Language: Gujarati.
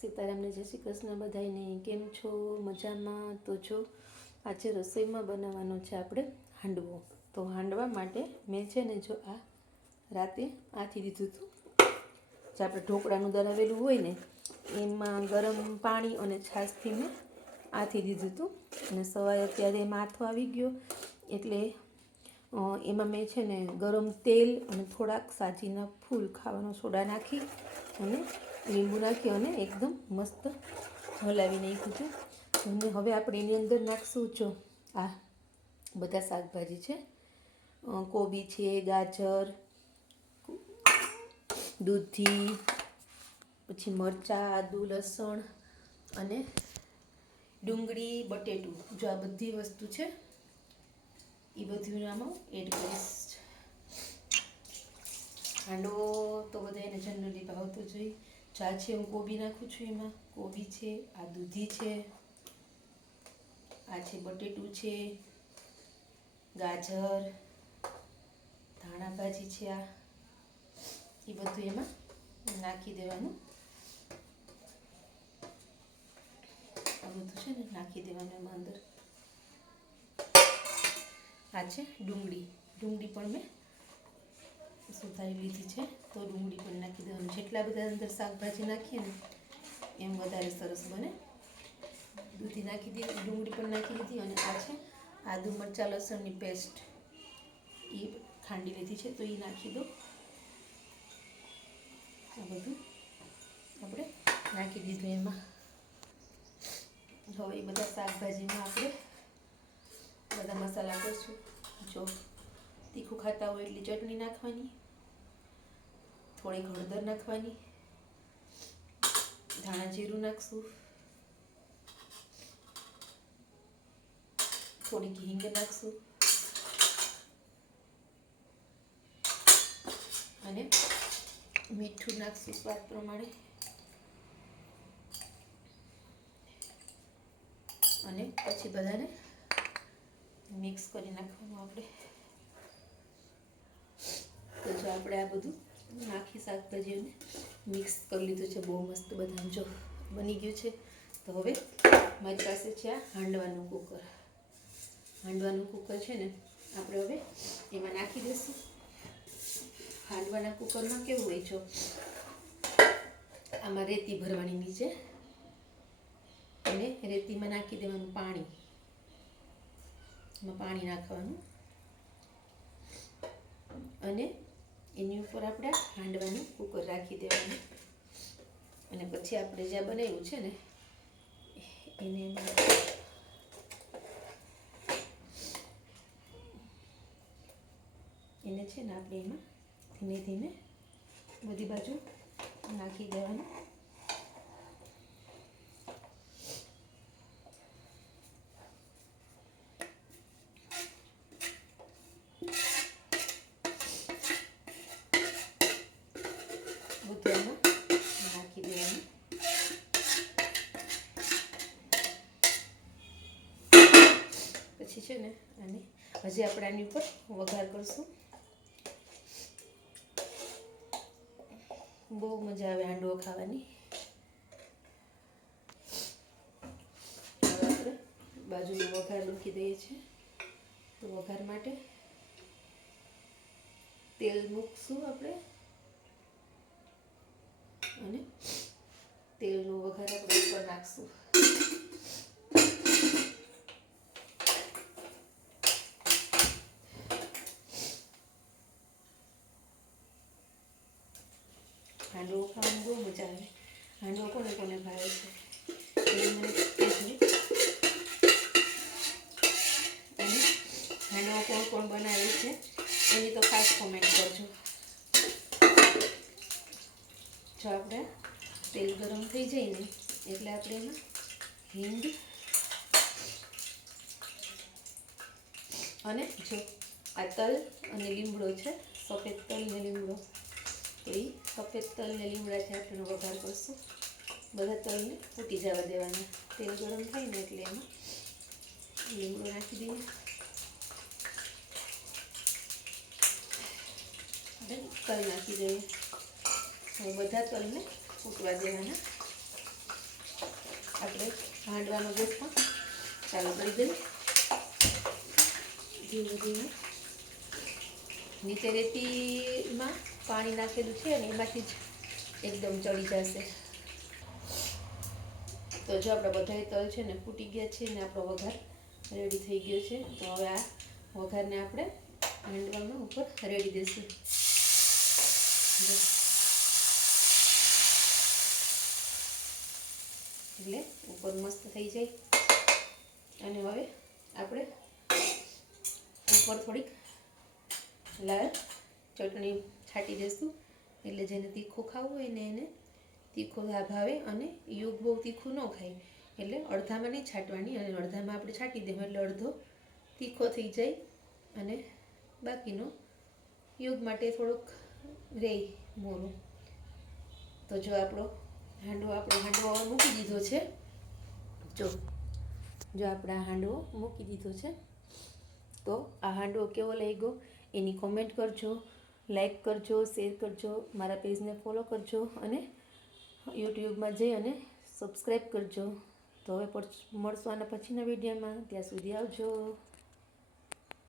સીતારામને જય શ્રી કૃષ્ણ બધાને કેમ છો? મજામાં? તો જો, આજે રસોઈમાં બનાવવાનો છે આપણે હાંડવો. તો હાંડવા માટે મેં છે ને જો આ રાતે આથી દીધું હતું. જે આપણે ઢોકળાનું દરાવેલું હોય ને, એમાં ગરમ પાણી અને છાશથી મેં આથી દીધું હતું. અને સવારે અત્યારે એમાં આથો આવી ગયો. એટલે એમાં મેં છે ને ગરમ તેલ અને થોડાક સાજીના ફૂલ ખાવાનો સોડા નાખી અને લીંબુ નાખી અને એકદમ મસ્ત હલાવી નાખ્યું છે અને હવે આપણે એની અંદર નાખશું જો આ બધા શાકભાજી છે. કોબી છે, ગાજર, દૂધી, પછી મરચાં, આદુ, લસણ અને ડુંગળી, બટેટું. જો આ બધી વસ્તુ છે એ બધું આમાં એડ કરીશ. હાંડવો તો બધા એને જનરલી ભાવતો જોઈએ ચા છે હું કોબી નાખું છું એમાં? કોબી છે, આ દૂધી છે, આ છે બટેટું છે, ગાજર ધાણા ભાજી છે આ. એ બધું એમાં નાખી દેવાનું. આ બધું છે ને નાખી દેવાનું એમાં અંદર. આ છે ડુંગળી. ડુંગળી પણ મેં સુધારી લીધી છે. તો ડુંગળી પણ નાખી દેવાનું. જેટલા બધા અંદર શાકભાજી નાખીએ ને, એમ વધારે સરસ બને. દૂધી નાખી દીધી, ડુંગળી પણ નાખી દીધી અને આ આદુ, મરચાં, લસણની પેસ્ટ. એ ખાંડી લીધી છે, તો એ નાખી દો. આ બધું આપણે નાખી દીધું એમાં. હવે એ બધા શાકભાજીમાં આપણે બધા મસાલા કરશું. જો તીખું ખાતા હોય એટલી ચટણી નાખવાની. થોડીક હળદર નાખવાની. ધાણા જીરું નાખશું. થોડીક હિંગ નાખશું. અને મીઠું નાખશું સ્વાદ પ્રમાણે. અને પછી બધાને મિક્સ કરી નાખવાનું આપણે. તો જો આપણે આ બધું નાખી શાકભાજીઓને મિક્સ કરી લીધું છે. બહુ મસ્ત બધાનું જો બની ગયું છે. તો હવે મારી પાસે છે આ હાંડવાનું કુકર હાંડવાનું કુકર છે ને, આપણે હવે એમાં નાખી દઈશું. હાંડવાના કુકરમાં કેવું હોય જો, આમાં રેતી ભરવાની નીચે અને રેતીમાં નાખી દેવાનું પાણી. એમાં પાણી નાખવાનું. અને એની ઉપર આપણે હાંડવાનું, કુકર રાખી દેવાનું. અને પછી આપણે જ્યાં બનાવ્યું છે ને, એને એને છે ને આપણે એમાં ધીમે ધીમે બધી બાજુ નાખી દેવાનું બધું એમાં નાખી દેવાનું પછી છે ને આને હજી આપણે આની ઉપર વઘાર કરશું. બહુ મજા આવે હાંડવો ખાવાની. આપણે બાજુમાં વઘાર મૂકી દઈએ છીએ. તો વઘાર માટે તેલ મૂકશું આપણે. અને તેલનો વઘાર આપણે ઉપર નાખશું. હાંડવો ખાવાનું બહુ મજા આવે. હાંડવો કોને કોને ભાવે છે? એ મને કહેજો અને હાંડવો કોણ કોણ બનાવે છે? એની તો ખાસ કોમેન્ટ કરજો. જો આપણે તેલ ગરમ થઈ જાય ને, એટલે આપણે એમાં હિંગ અને જો આ તલ અને લીમડો છે, સફેદ તલ ને લીમડો. તો એ સફેદ તલ ને લીમડા આપણે વઘાર કરશું. બધા તલને ફૂટી જવા દેવાના. તેલ ગરમ થાય ને એટલે એમાં લીમડો નાખી દઈએ. તલ નાખી દઈએ. હવે બધા તલને ફૂટવા દેવાના. આપણે હાંડવાનો ગેસ પણ ચાલુ કરી દઈએ. ધીમે ધીમે નીચે રેતીમાં પાણી નાખેલું છે અને એમાંથી જ એકદમ ચડી જશે. તો જો આપણે બધા તલ છે ને ફૂટી ગયા છે ને આપણો વઘાર રેડી થઈ ગયો છે, તો હવે આ વઘારને આપણે હાંડવામાં ઉપર રેડી દઈશું એટલે ઉપર મસ્ત થઈ જાય. અને હવે આપણે ઉપર થોડીક લાલ ચટણી છાંટી દઈશું એટલે જેને તીખું ખાવું હોય ને એને તીખો ભાવે અને યોગ બહુ તીખું ન ખાય. એટલે અડધામાં નહીં છાંટવાની અને અડધામાં આપણે છાંટી દેવું એટલે અડધો તીખો થઈ જાય અને બાકીનો યોગ માટે થોડુંક રહે મોરું. તો જો આપણો હાંડવો આપણો હાંડવો મૂકી દીધો છે. જો જો આપણે હાંડવો મૂકી દીધો છે. તો આ હાંડવો કેવો લાગ્યો? એની કોમેન્ટ કરજો. લાઈક કરજો શેર કરજો, મારા પેજને ફોલો કરજો અને યુટ્યુબમાં જઈ અને સબસ્ક્રાઈબ કરજો. તો હવે મળશું આના પછીના વિડીયોમાં ત્યાં સુધી આવજો.